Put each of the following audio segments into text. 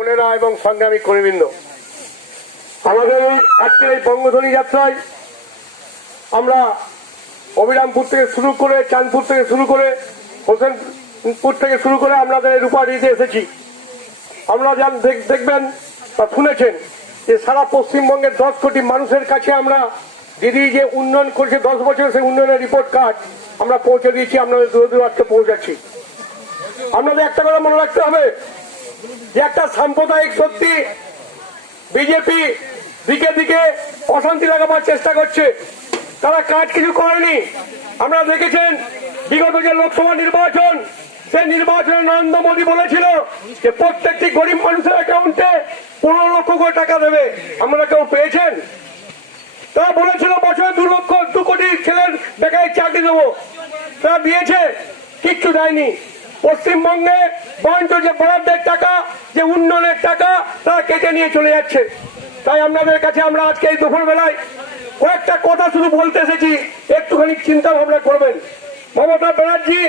বোনেরা এবং সংগ্রামী কর্মীবৃন্দ, আমাদের এই আজকের এই বঙ্গধ্বনি যাত্রায় আমরা অবিরামপুর থেকে শুরু করে, চাঁদপুর থেকে শুরু করে, হোসেনপুর থেকে শুরু করে আপনাদের রূপাদিতে এসেছি। আমরা দেখবেন বা শুনেছেন যে সারা পশ্চিমবঙ্গের 10 কোটি মানুষের কাছে আমরা দিদি যে উন্নয়ন করেছে 10 বছরে, সেই উন্নয়নের রিপোর্ট কার্ড আমরা পৌঁছে দিয়েছি, আপনাদের দূর আজকে পৌঁছাচ্ছি। আপনাদের একটা কথা মনে রাখতে হবে যে একটা সাম্প্রদায়িক শক্তি বিজেপি দিকে দিকে অশান্তি লাগাবার চেষ্টা করছে, তারা কাজ কিছু করেনি। আপনারা দেখেছেন বিগত যে লোকসভা নির্বাচন, সেই নির্বাচনে নরেন্দ্র মোদী বলেছিল যে প্রত্যেকটি গরিব মানুষের অ্যাকাউন্টে 15 লক্ষ করে টাকা দেবে। আপনারা কেউ পেয়েছেন? তারা বলেছিল বছরে 2 কোটি ছেলের বেকার চাকরি দেবো, তারা দিয়েছে? কিচ্ছু দেয়নি। পশ্চিমবঙ্গে বঞ্চ যে বরাদ্দের টাকা, যে উন্নয়নের টাকা, তারা কেটে নিয়ে চলে যাচ্ছে। তাই আপনাদের কাছে আমরা আজকে এই দুপুর বেলায় কয়েকটা কথা শুধু বলতে এসেছি, একটুখানি চিন্তা ভাবনা করবেন। মমতা ব্যানার্জি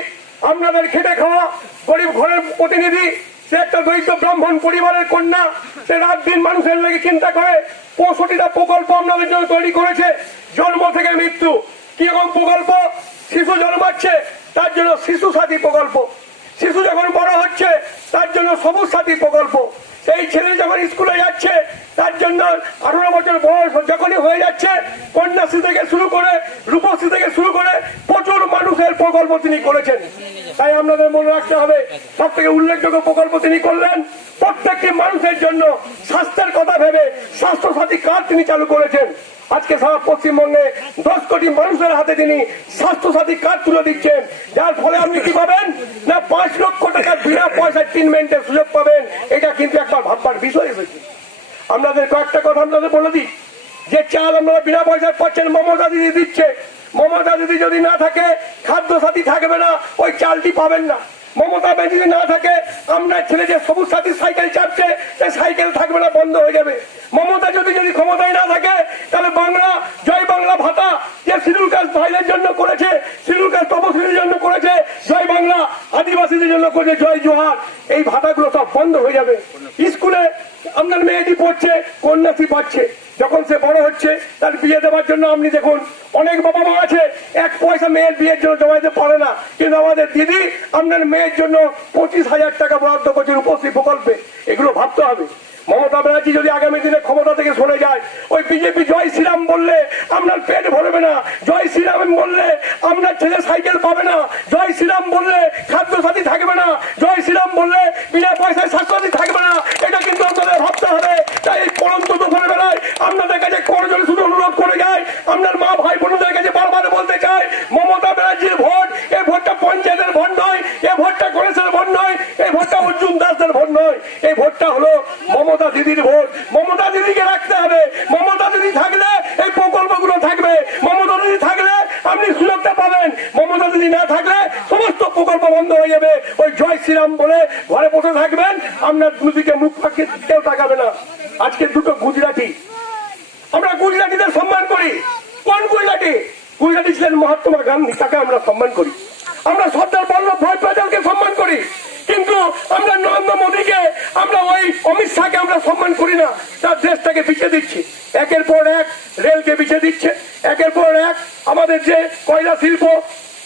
আপনাদের খেটে খাওয়া গরিব ঘরের প্রতিনিধি, সে একটা দরিদ্র ব্রাহ্মণ পরিবারের কন্যা, সে রাত দিন মানুষের লেগে চিন্তা করে 65টা প্রকল্প আপনাদের জন্য তৈরি করেছে। জন্ম থেকে মৃত্যু, কিরকম প্রকল্প? শিশু জন্মাচ্ছে তার জন্য শিশু সাথী প্রকল্প, শিশু যখন বড় হচ্ছে তার জন্য সবুজ সাথী প্রকল্প, সেই ছেলে যখন স্কুলে যাচ্ছে তার জন্য 18 বছর বয়স যখনই হয়ে যাচ্ছে কন্যাশ্রী থেকে শুরু করে, রূপশ্রী থেকে শুরু করে প্রচুর মানুষের প্রকল্প তিনি করেছেন। তাই আপনাদের মনে রাখতে হবে, সব থেকে উল্লেখযোগ্য প্রকল্প তিনি করলেন প্রত্যেকটি মানুষের জন্য স্বাস্থ্যের কথা ভেবে স্বাস্থ্য সাথী কার্ড তিনি চালু করেছেন। আজকে সারা পশ্চিমবঙ্গে 10 কোটি মানুষের হাতে তিনি স্বাস্থ্য সাথী কার্ড তুলে দিচ্ছেন, যার ফলে আপনি কি পাবেন না 5 লক্ষ টাকা বিনা পয়সায় ট্রিটমেন্টের সুযোগ পাবেন। এটা কিন্তু একবার ভাববার বিষয় এসেছে। আপনাদের কয়েকটা কথা আপনাদের বলে দিই, যে চাল আপনারা বিনা পয়সায় পাচ্ছেন মমতা দিদি দিচ্ছে। মমতা দিদি যদি না থাকে খাদ্য সাথী থাকবে না, ওই চালটি পাবেন না। মমতা ব্যানার্জি যদি না থাকে আপনার ছেলে যে সবুজ সাথী সাইকেল চাপছে, সেই সাইকেল থাকবে না, বন্ধ হয়ে যাবে। মমতা যদি ক্ষমতায় না থাকে তাহলে বাংলা জয় বাংলা ভাতা যে শিডিউল কাস্ট ভাইদের জন্য করেছে, শিডিউল কাস্ট তপশিলীদের জন্য করেছে, জয় বাংলা আদিবাসীদের জন্য করেছে জয় জোহার, এই ভাতাগুলো সব বন্ধ হয়ে যাবে। স্কুলে আপনার মেয়েটি পড়ছে, কন্যাশ্রী পাচ্ছে, যখন সে বড় হচ্ছে তার বিয়ে দেওয়ার জন্য আপনি দেখুন অনেক বাবা মা আছে 1 পয়সা মেয়ের বিয়ের জন্য জমা দিতে পারে না, কিন্তু আমাদের দিদি আপনার মেয়ের জন্য 25,000 টাকা বরাদ্দ করছে রূপশ্রী প্রকল্পে। এগুলো ভাবতে হবে। মমতা ব্যানার্জি যদি আগামী দিনে ক্ষমতা থেকে সরে যায়, ওই বিজেপি জয় শ্রীরাম বললে আপনার পেট ভরবে না, জয় শ্রীরাম বললে আপনার ছেলে সাইকেল পাবে না, জয় শ্রীরাম বললে খাদ্য সাথী থাকবে না, জয় শ্রীরাম বললে বিনা পয়সায় স্বাস্থ্যসাথী থাকবে না। এটা কিন্তু আপনাদের ভাবতে হবে। তাই এই পরন্ত দুপুর বেলায় আপনাদের কাছে করজোড়ে শুধু অনুরোধ করে যায়, আপনার মা ভাই বোনদের কাছে বারবার বলতে চাই, মমতা ব্যানার্জির ভোট, এই ভোটটা পঞ্চায়েতের ভোট নয়, এই ভোটটা গণেশের ভোট নয়, এই ভোটটা অর্জুন দাসদের ভোট নয়, এই ভোটটা হলো মমতা দিদির ভোট। মমতা দিদিকে রাখতে হবে। মমতা দিদি থাকলে এই প্রকল্পগুলো থাকবে, মমতা দিদি থাকলে আপনি সুযোগটা পাবেন, মমতা দিদি না থাকলে সমস্ত প্রকল্প বন্ধ হয়ে যাবে। ওই জয় শ্রীরাম বলে ঘরে বসে থাকবেন, আপনার দুদিকে মুখ পাকিয়ে কেউ তাকাবে না। আজকে দুটো গুজরাটি, আমরা গুজরাটিদের সম্মান করি। কোন গুজরাটি? গুজরাটি ছিলেন মহাত্মা গান্ধী, তাকে আমরা সম্মান করি। আমরা সর্দার বল্লভভাই প্যাটেলকে সম্মান করি, কিন্তু আমরা নরেন্দ্র মোদীকে, আমরা ওই অমিত শাহকে আমরা সম্মান করি না। তার দেশটাকে পিছিয়ে দিচ্ছি, একের পর এক রেলকে পিছিয়ে দিচ্ছে, একের পর এক আমাদের যে কয়লা শিল্প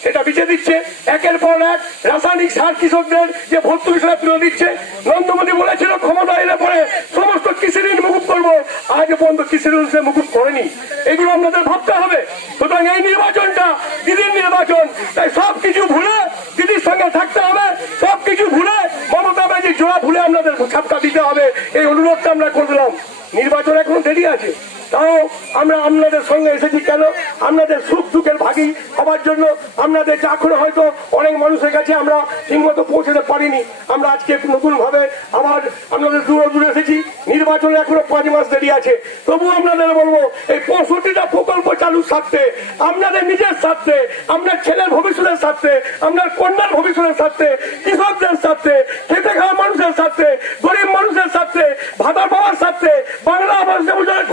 সেটা পিছিয়ে দিচ্ছে, একের পর এক রাসায়নিক সার কৃষকদের যে ভর্তুকি সেটা তুলে দিচ্ছে। নরেন্দ্র মোদী বলেছিল ক্ষমতা এলে পরে সমস্ত কৃষি ঋণ মুকুব করবো, আজ পর্যন্ত কৃষি ঋণ সে মুকুব করেনি। এগুলো আপনাদের ভাবতে হবে। সুতরাং এই নির্বাচনটা দিদির নির্বাচন, তাই সবকিছু ভুলে দিদির সঙ্গে থাকতে হবে, সবকিছু ভুলে মমতা ব্যানার্জির জোড়া ভুলে আপনাদের ছাপটা দিতে হবে। এই অনুরোধটা আমরা করলাম। নির্বাচন এখনো দেরি আছে, তাও আমরা আপনাদের সঙ্গে এসেছি কেন? আপনাদের সুখ দুঃখের ভাগী হবার জন্য। আপনাদের এখনো হয়তো অনেক মানুষের কাছে আমরা ঠিকমতো পৌঁছতে পারিনি। আমরা আজকে নতুন ভাবে আবার আপনাদের দূরে দূরে এসেছি। নির্বাচনে এখনো 5 মাস দেরি আছে, তবু আপনাদের বলবো এই 65টা প্রকল্প চালুর স্বার্থে, আপনাদের নিজের স্বার্থে, আপনার ছেলের ভবিষ্যতের স্বার্থে, আপনার কন্যার ভবিষ্যতের স্বার্থে, কৃষকদের স্বার্থে, খেটে খাওয়া মানুষের স্বার্থে, গরিব মানুষের স্বার্থে, ভাতা পাওয়ার স্বার্থে, বাংলা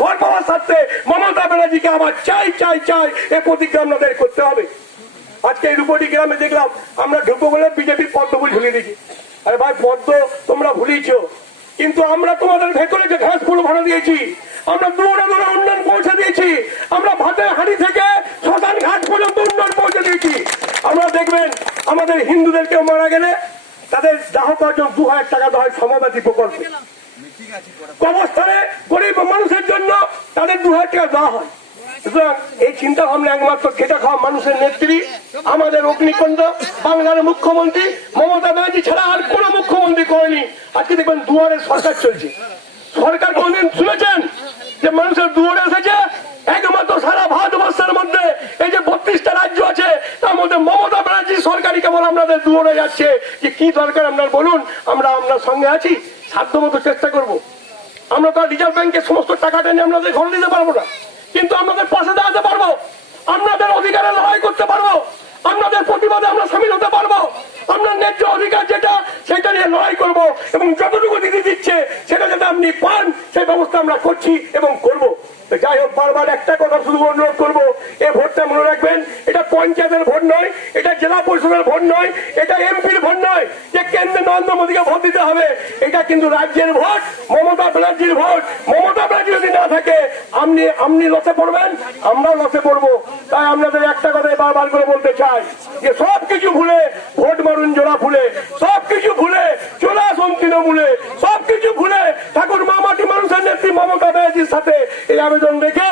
ঘর পাওয়ার স্বার্থে মমতা ব্যানার্জিকে আবার চাই চাই চাই এ প্রতিজ্ঞা আপনাদের করতে হবে। আজকে এই রূপটি গ্রামে দেখলাম আমরা ঢুকবো বলে বিজেপির পদ্ম ফুল ঝুলিয়ে দিচ্ছি। আরে ভাই, পদ্ম তোমরা ভুলিয়েছ, কিন্তু আমরা তোমাদের ভেতরে যে ঘাস ফুল ভরা দিয়েছি, আমরা দূরে দূরে উন্নয়ন পৌঁছে দিয়েছি, আমরা ভাতের হাঁড়ি থেকে শ্মশান ঘাট পর্যন্ত উন্নয়ন পৌঁছে দিয়েছি। আমরা দেখবেন আমাদের হিন্দুদের কেউ মারা গেলে তাদের দাহ পাওয়ার 2000 টাকা দেওয়া হয় সমাধাতি প্রকল্পে। কবরস্থানে গরিব মানুষের জন্য তাদের 2000 টাকা দেওয়া হয়। সুতরাং এই চিন্তা ভাবনা একমাত্র খেটে খাওয়া মানুষের নেত্রী আমাদের অগ্নিকন্যা বাংলার মুখ্যমন্ত্রী মমতা ব্যানার্জি ছাড়া আর কোন মুখ্যমন্ত্রী করেনি। আজকে দেখবেন দুয়ারে সরকার চলছে। সরকার কোনদিন শুনেছেন যে মানুষের দুয়ারে এসেছে? একমাত্র সারা ভারতবর্ষের মধ্যে এই যে 32টা রাজ্য আছে তার মধ্যে মমতা ব্যানার্জি সরকারই কেবল আপনাদের দুয়ারে যাচ্ছে। যে কি দরকার আপনার বলুন, আমরা আপনার সঙ্গে আছি, সাধ্যমতো চেষ্টা করব। আমরা তো রিজার্ভ ব্যাংকের সমস্ত টাকাটা নিয়ে আপনাদের ঘরে দিতে পারবো না, কিন্তু আপনাদের পাশে দাঁড়াতে পারবো, আপনাদের অধিকারে লড়াই করতে পারবো, আপনাদের প্রতিবাদে আমরা সামিল হতে পারবো। আপনার ন্যায্য অধিকার যেটা সেটা নিয়ে লড়াই করব এবং যতটুকু দিদি দিচ্ছে সেটা যাতে আপনি পান সেই ব্যবস্থা আমরা করছি এবং করব। যাই হোক, বারবার একটা কথা শুধু অনুরোধ করবো, এই ভোটটা মনে রাখবেন, এটা পঞ্চায়েতের ভোট নয়, এটা জেলা পরিষদের ভোট নয়, এটা এমপির ভোট নয় যে কেন্দ্রে নরেন্দ্র মোদীকে ভোট দিতে হবে। এটা কিন্তু রাজ্যের ভোট, মমতা ব্যানার্জির ভোট। মমতা ব্যানার্জি যদি না থাকে আপনি লসে পড়বেন, আমরাও লসে পড়বো। তাই আপনাদের একটা কথাই বারবার করে বলতে চাই যে সবকিছু ভুলে ভোট মারুন জোড়া ফুলে, সবকিছু ভুলে চলে আসুন তৃণমূলে, সবকিছু ভুলে ঠাকুর মামাটি মানুষের নেত্রী মমতা ব্যানার্জির সাথে এই আবেদন রেখে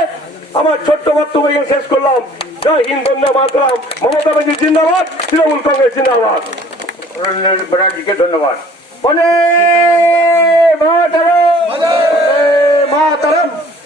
আমার ছোট্ট বক্তব্য শেষ করলাম। জয় হিন্দ, বন্দে মাতরম। মমতা ব্যানার্জি জিন্দাবাদ, তৃণমূল কংগ্রেস জিন্দাবাদ। ব্যানার্জিকে ধন্যবাদ। বন্দে মাতরম, বন্দে মাতরম।